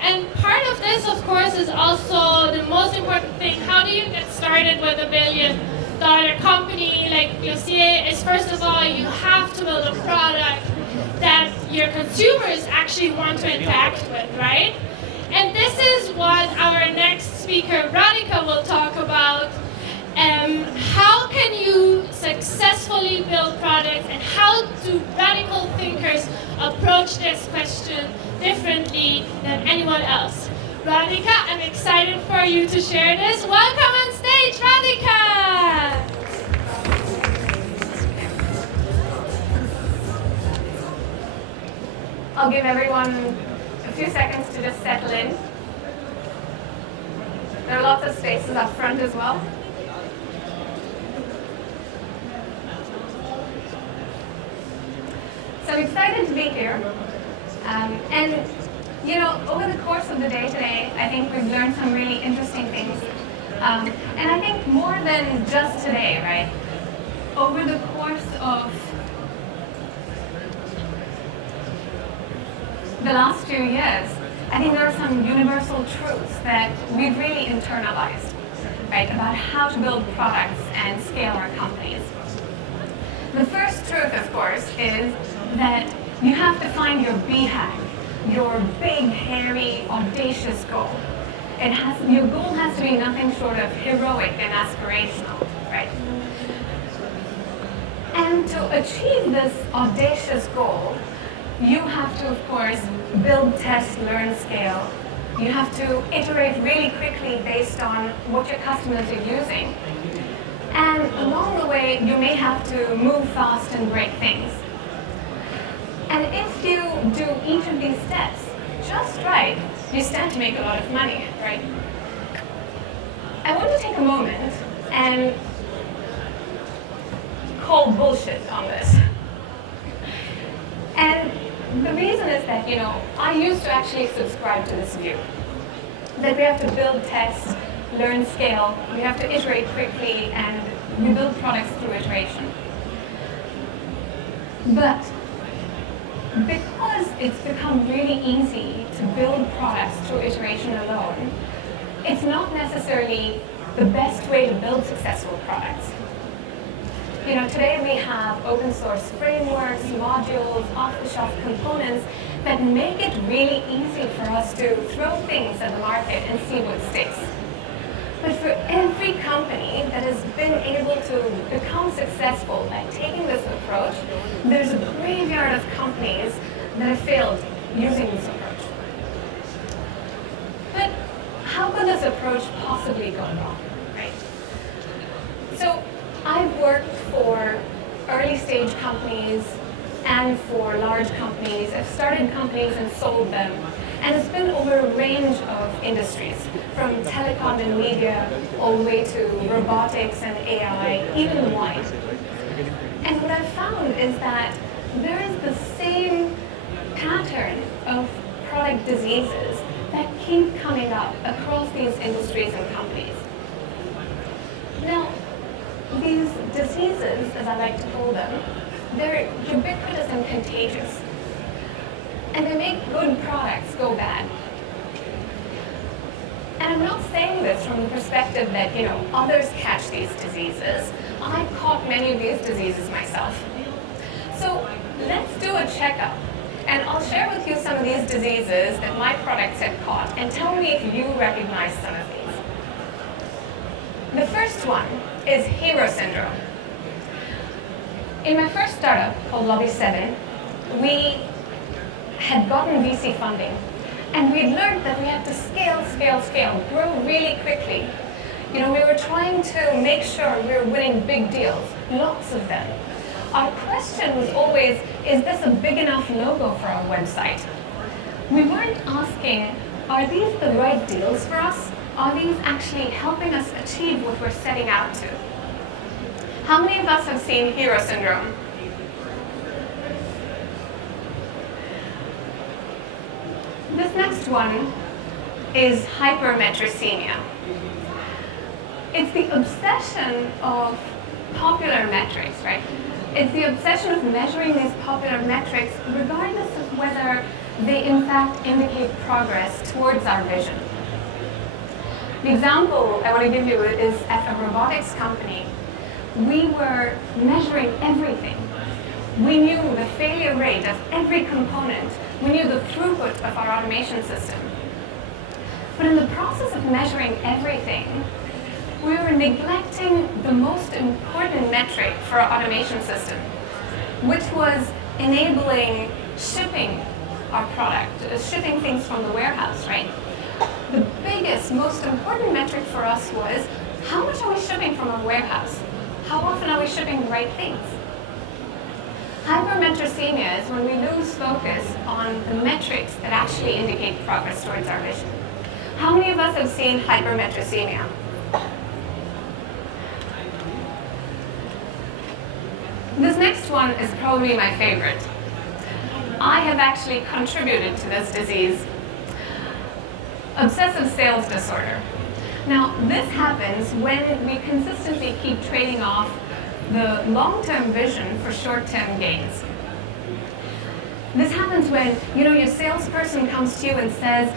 And part of this, of course, is also the most important thing. How do you get started with $1 billion company like Glossier? Is first of all, you have to build a product that your consumers actually want to interact with, right? And this is what our next speaker, Radhika, will talk about. How can you successfully build products, and how do radical thinkers approach this question differently than anyone else? Radhika, I'm excited for you to share this. Welcome on stage, Radhika! I'll give everyone a few seconds to just settle in. There are lots of spaces up front as well. So I'm excited to be here. And you know, over the course of the day today, I think we've learned some really interesting things. And I think more than just today, right? Over the course of the last few years, I think there are some universal truths that we've really internalized, right? About how to build products and scale our companies. The first truth, of course, is that you have to find your BHAG, your big, hairy, audacious goal. Your goal has to be nothing short of heroic and aspirational, right? And to achieve this audacious goal, you have to, of course, build, test, learn, scale. You have to iterate really quickly based on what your customers are using. And along the way, you may have to move fast and break things. And if you do each of these steps just right, you stand to make a lot of money, right? I want to take a moment and call bullshit on this. And the reason is that, you know, I used to actually subscribe to this view that we have to build, test, learn, scale, we have to iterate quickly, and we build products through iteration. But because it's become really easy to build products through iteration alone, it's not necessarily the best way to build successful products. You know, today we have open source frameworks, modules, off-the-shelf components that make it really easy for us to throw things at the market and see what sticks. But for every company that has been able to become successful at taking this approach, there's a graveyard of companies that have failed using this approach. But how could this approach possibly go wrong, right? So I've worked for early stage companies and for large companies. I've started companies and sold them. And it's been over a range of industries, from telecom and media all the way to robotics and AI, even wine. And what I've found is that there is the same pattern of product diseases that keep coming up across these industries and companies. Now, these diseases, as I like to call them, they're ubiquitous and contagious. And they make good products go bad. And I'm not saying this from the perspective that, you know, others catch these diseases. I've caught many of these diseases myself. So let's do a checkup. And I'll share with you some of these diseases that my products have caught, and tell me if you recognize some of these. The first one is hero syndrome. In my first startup called Lobby 7, we had gotten VC funding, and we had learned that we had to scale, grow really quickly. You know, we were trying to make sure we were winning big deals, lots of them. Our question was always, is this a big enough logo for our website? We weren't asking, are these the right deals for us? Are these actually helping us achieve what we're setting out to? How many of us have seen hero syndrome? This next one is hypermetricemia. It's the obsession of popular metrics, right? It's the obsession of measuring these popular metrics regardless of whether they in fact indicate progress towards our vision. The example I want to give you is at a robotics company. We were measuring everything. We knew the failure rate of every component. We knew the throughput of our automation system. But in the process of measuring everything, we were neglecting the most important metric for our automation system, which was enabling shipping our product, shipping things from the warehouse, right? The biggest, most important metric for us was, how much are we shipping from our warehouse? How often are we shipping the right things? Hypermetricemia is when we lose focus on the metrics that actually indicate progress towards our vision. How many of us have seen hypermetricemia? This next one is probably my favorite. I have actually contributed to this disease. Obsessive sales disorder. Now, this happens when we consistently keep trading off the long-term vision for short-term gains. This happens when, your salesperson comes to you and says,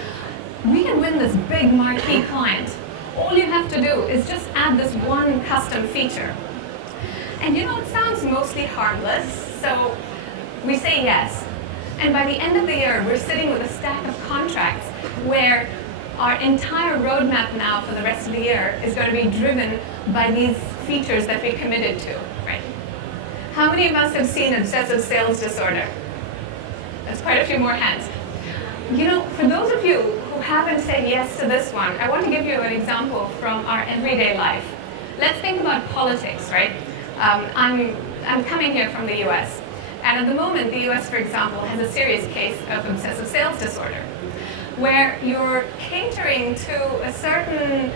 we can win this big marquee client. All you have to do is just add this one custom feature. And it sounds mostly harmless, so we say yes. And by the end of the year, we're sitting with a stack of contracts where our entire roadmap now for the rest of the year is going to be driven by these features that we committed to, right? How many of us have seen obsessive sales disorder? That's quite a few more hands. For those of you who haven't said yes to this one, I want to give you an example from our everyday life. Let's think about politics, right? I'm coming here from the US, and at the moment, the US, for example, has a serious case of obsessive sales disorder, where you're catering to a certain,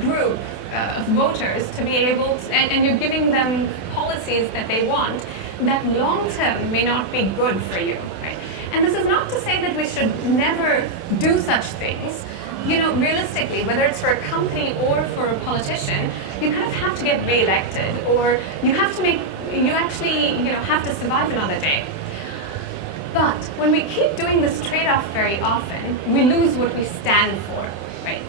group of voters to be able to, and you're giving them policies that they want that long-term may not be good for you, right? And this is not to say that we should never do such things. Realistically, whether it's for a company or for a politician, you kind of have to get re-elected, or you actually have to survive another day. But when we keep doing this trade-off very often, we lose what we stand for, right?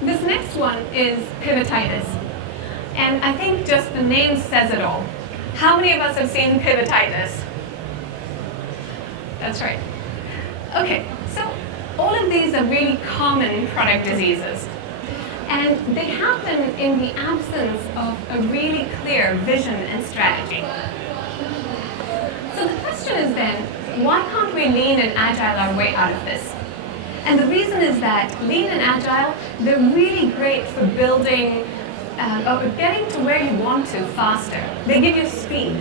This next one is pivotitis. And I think just the name says it all. How many of us have seen pivotitis? That's right. Okay, so all of these are really common product diseases. And they happen in the absence of a really clear vision and strategy. So the question is then, why can't we lean and agile our way out of this? And the reason is that lean and agile, they're really great for building, or getting to where you want to faster. They give you speed.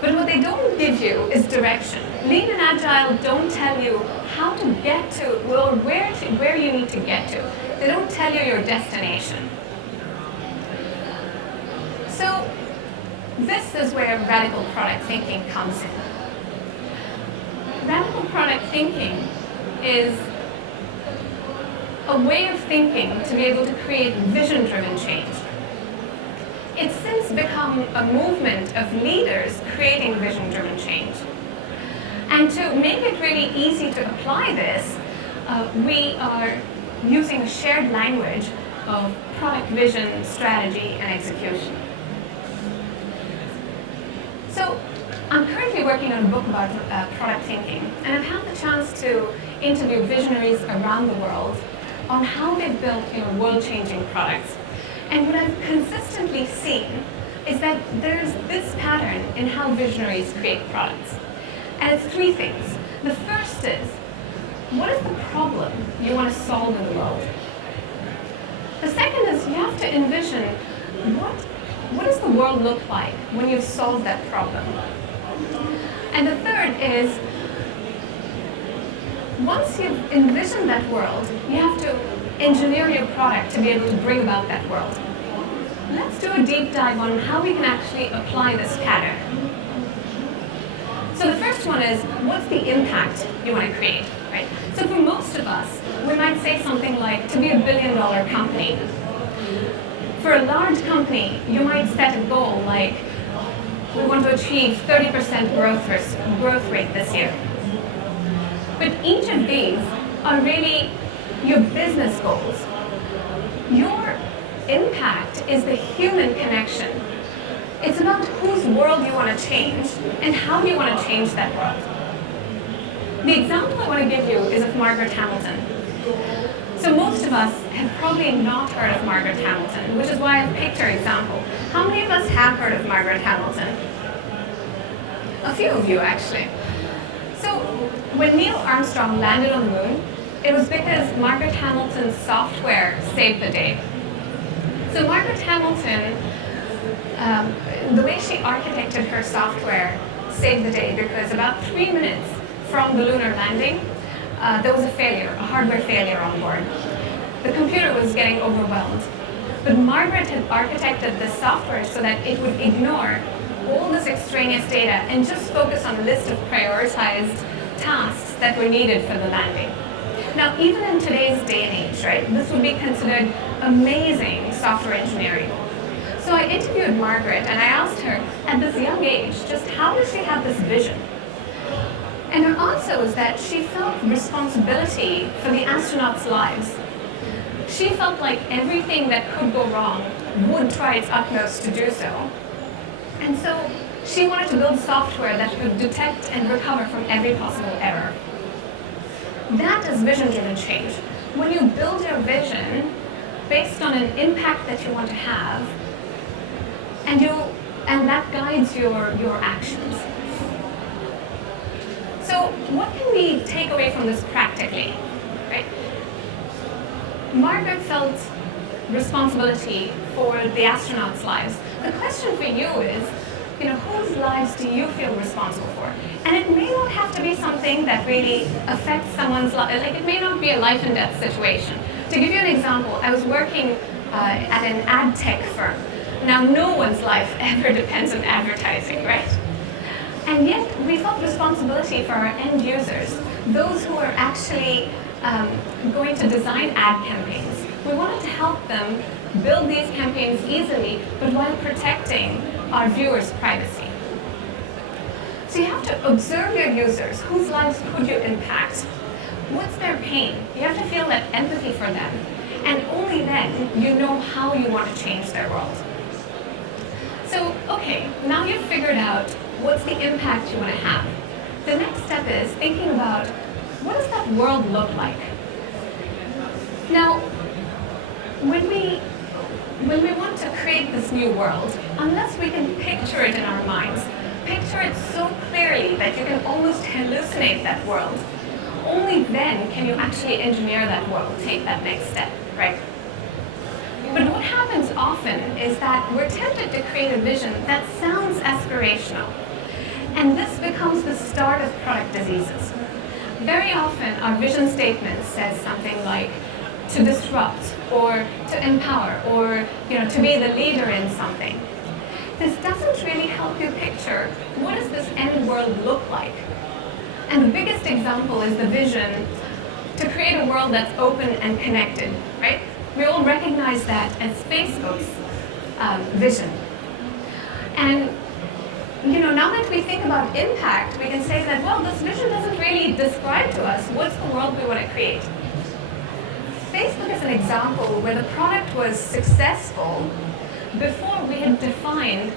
But what they don't give you is direction. Lean and agile don't tell you how to get to, or where you need to get to. They don't tell you your destination. So this is where radical product thinking comes in. Radical product thinking is a way of thinking to be able to create vision-driven change. It's since become a movement of leaders creating vision-driven change. And to make it really easy to apply this, we are using a shared language of product vision, strategy, and execution. So I'm currently working on a book about product thinking, and I've had the chance to interview visionaries around the world on how they've built world-changing products. And what I've consistently seen is that there's this pattern in how visionaries create products. And it's three things. The first is, what is the problem you want to solve in the world? The second is, you have to envision what does the world look like when you've solved that problem? And the third is, once you've envisioned that world, you have to engineer your product to be able to bring about that world. Let's do a deep dive on how we can actually apply this pattern. So the first one is, what's the impact you want to create, right? So for most of us, we might say something like, to be a billion-dollar company. For a large company, you might set a goal like we want to achieve 30% growth rate this year. But each of these are really your business goals. Your impact is the human connection. It's about whose world you want to change and how you want to change that world. The example I want to give you is of Margaret Hamilton. So most of us have probably not heard of Margaret Hamilton, which is why I've picked her example. How many of us have heard of Margaret Hamilton? A few of you, actually. So when Neil Armstrong landed on the moon, it was because Margaret Hamilton's software saved the day. So Margaret Hamilton, the way she architected her software saved the day because about 3 minutes from the lunar landing, there was a hardware failure on board. The computer was getting overwhelmed. But Margaret had architected this software so that it would ignore all this extraneous data and just focus on a list of prioritized tasks that were needed for the landing. Now, even in today's day and age, right, this would be considered amazing software engineering. So I interviewed Margaret and I asked her, at this young age, just how does she have this vision? And her answer was that she felt responsibility for the astronauts' lives. She felt like everything that could go wrong would try its utmost to do so. And so she wanted to build software that could detect and recover from every possible error. That is vision-driven change. When you build your vision based on an impact that you want to have, and that guides your actions. So what can we take away from this practically, right? Margaret felt responsibility for the astronauts' lives. The question for you is, whose lives do you feel responsible for? And it may not have to be something that really affects someone's life. Like, it may not be a life and death situation. To give you an example, I was working at an ad tech firm. Now, no one's life ever depends on advertising, right? And yet, we felt responsibility for our end users, those who are actually going to design ad campaigns. We wanted to help them build these campaigns easily, but while protecting our viewers' privacy. So you have to observe your users. Whose lives could you impact? What's their pain? You have to feel that empathy for them. And only then you know how you want to change their world. So, okay, now you've figured out what's the impact you want to have. The next step is thinking about, what does that world look like? Now, when we want to create this new world, unless we can picture it in our minds, picture it so clearly that you can almost hallucinate that world, only then can you actually engineer that world, take that next step, right? But what happens often is that we're tempted to create a vision that sounds aspirational. And this becomes the start of product diseases. Very often, our vision statement says something like, to disrupt, or to empower, or to be the leader in something. This doesn't really help you picture, what does this end world look like? And the biggest example is the vision to create a world that's open and connected, right? We all recognize that as Facebook's vision. And now that we think about impact, we can say that, well, this vision doesn't really describe to us what's the world we want to create. Facebook is an example where the product was successful before we had defined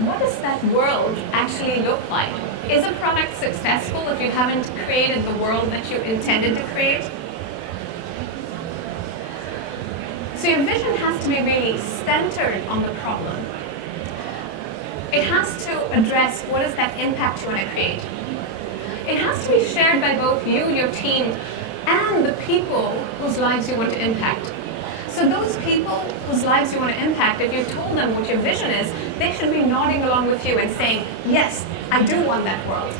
what does that world actually look like. Is a product successful if you haven't created the world that you intended to create? So your vision has to be really centered on the problem. It has to address what is that impact you want to create. It has to be shared by both you, your team, and the people whose lives you want to impact. So those people whose lives you want to impact, if you told them what your vision is, they should be nodding along with you and saying, yes, I do want that world.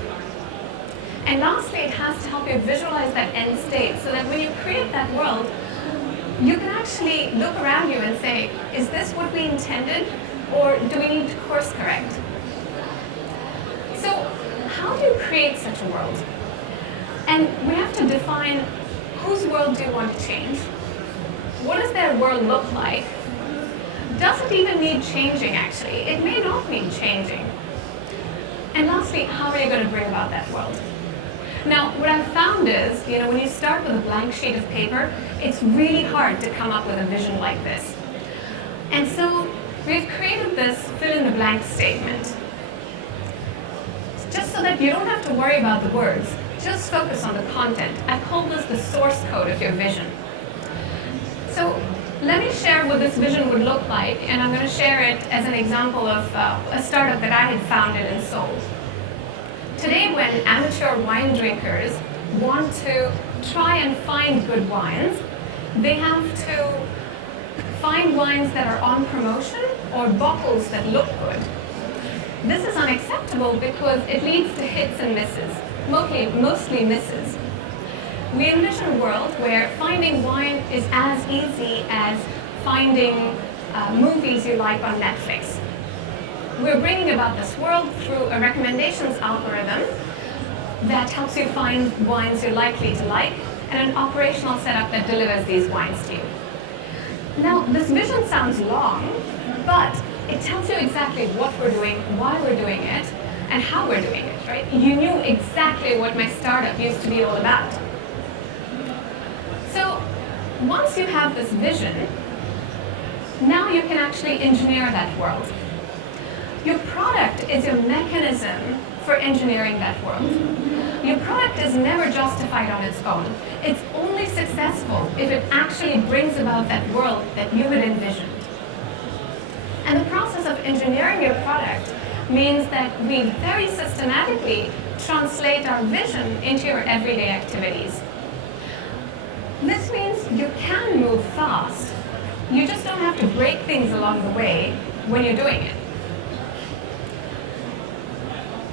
And lastly, it has to help you visualize that end state so that when you create that world, you can actually look around you and say, is this what we intended, or do we need to course correct? So how do you create such a world? And we have to define, whose world do you want to change? What does their world look like? Does it even need changing, actually? It may not need changing. And lastly, how are you going to bring about that world? Now, what I've found is, when you start with a blank sheet of paper, it's really hard to come up with a vision like this. And so we've created this fill-in-the-blank statement, just so that you don't have to worry about the words. Just focus on the content. I call this the source code of your vision. So let me share what this vision would look like, and I'm going to share it as an example of a startup that I had founded and sold. Today, when amateur wine drinkers want to try and find good wines, they have to find wines that are on promotion or bottles that look good. This is unacceptable because it leads to hits and misses, mostly misses. We envision a world where finding wine is as easy as finding movies you like on Netflix. We're bringing about this world through a recommendations algorithm that helps you find wines you're likely to like, and an operational setup that delivers these wines to you. Now, this vision sounds long, but it tells you exactly what we're doing, why we're doing it, and how we're doing it, right? You knew exactly what my startup used to be all about. So once you have this vision, now you can actually engineer that world. Your product is your mechanism for engineering that world. Your product is never justified on its own. It's only successful if it actually brings about that world that you had envisioned. And the process of engineering your product means that we very systematically translate our vision into your everyday activities. This means you can move fast. You just don't have to break things along the way when you're doing it.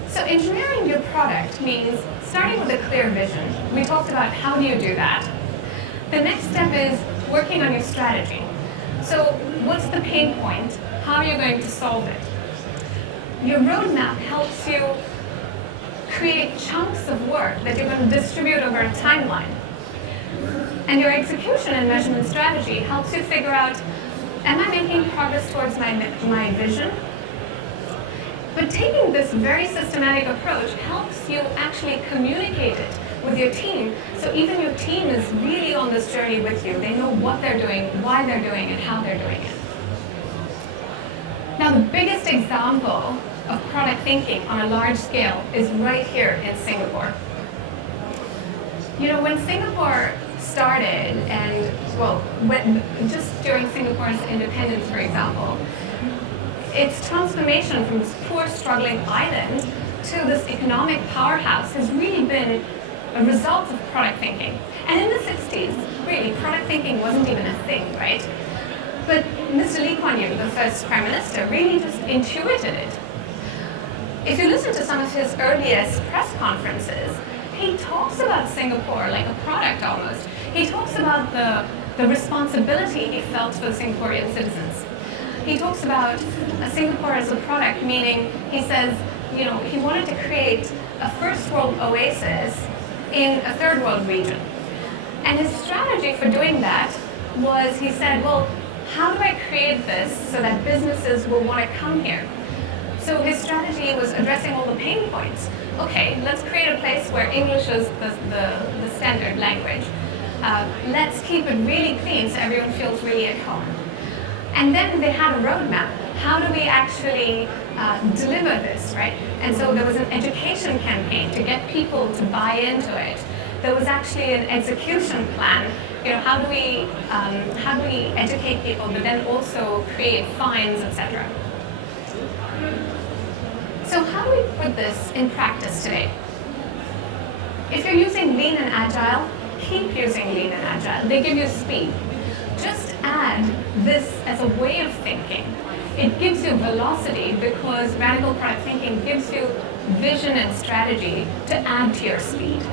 So engineering your product means starting with a clear vision. We talked about how do you do that. The next step is working on your strategy. So what's the pain point? How are you going to solve it? Your roadmap helps you create chunks of work that you're going to distribute over a timeline. And your execution and measurement strategy helps you figure out, am I making progress towards my vision? But taking this very systematic approach helps you actually communicate it with your team, so even your team is really on this journey with you. They know what they're doing, why they're doing it, how they're doing it. Now, the biggest example of product thinking on a large scale is right here in Singapore. When Singapore started, just during Singapore's independence, for example, its transformation from this poor, struggling island to this economic powerhouse has really been a result of product thinking. And in the 60s, really, product thinking wasn't even a thing, right? But Mr. Lee Kuan Yew, the first prime minister, really just intuited it. If you listen to some of his earliest press conferences, he talks about Singapore like a product almost. He talks about the responsibility he felt for the Singaporean citizens. He talks about Singapore as a product, meaning he says, he wanted to create a first world oasis in a third world region. And his strategy for doing that was, he said, well, how do I create this so that businesses will want to come here? So his strategy was addressing all the pain points. Okay, let's create a place where English is the standard language. Let's keep it really clean so everyone feels really at home. And then they had a roadmap. How do we actually deliver this, right? And so there was an education campaign to get people to buy into it. There was actually an execution plan. How do we educate people, but then also create fines, etc. So how do we put this in practice today? If you're using Lean and Agile, keep using Lean and Agile. They give you speed. Just add this as a way of thinking. It gives you velocity because radical product thinking gives you vision and strategy to add to your speed.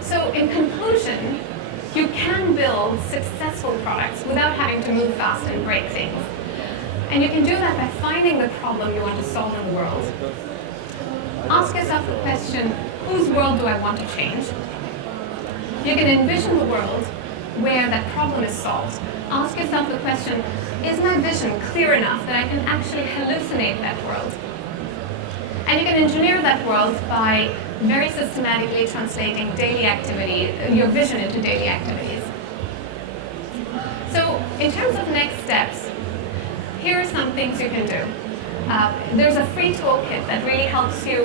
So in conclusion, you can build successful products without having to move fast and break things. And you can do that by finding the problem you want to solve in the world. Ask yourself the question, whose world do I want to change? You can envision the world where that problem is solved. Ask yourself the question, is my vision clear enough that I can actually hallucinate that world? And you can engineer that world by very systematically translating daily activity, your vision into daily activities. So in terms of next steps, here are some things you can do. There's a free toolkit that really helps you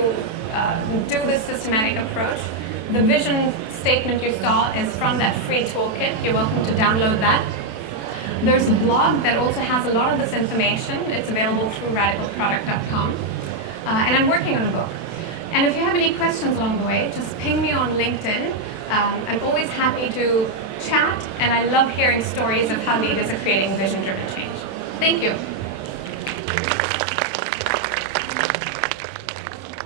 do this systematic approach. The vision statement you saw is from that free toolkit. You're welcome to download that. There's a blog that also has a lot of this information. It's available through radicalproduct.com. And I'm working on a book. And if you have any questions along the way, just ping me on LinkedIn. I'm always happy to chat, and I love hearing stories of how leaders are creating vision-driven change. Thank you.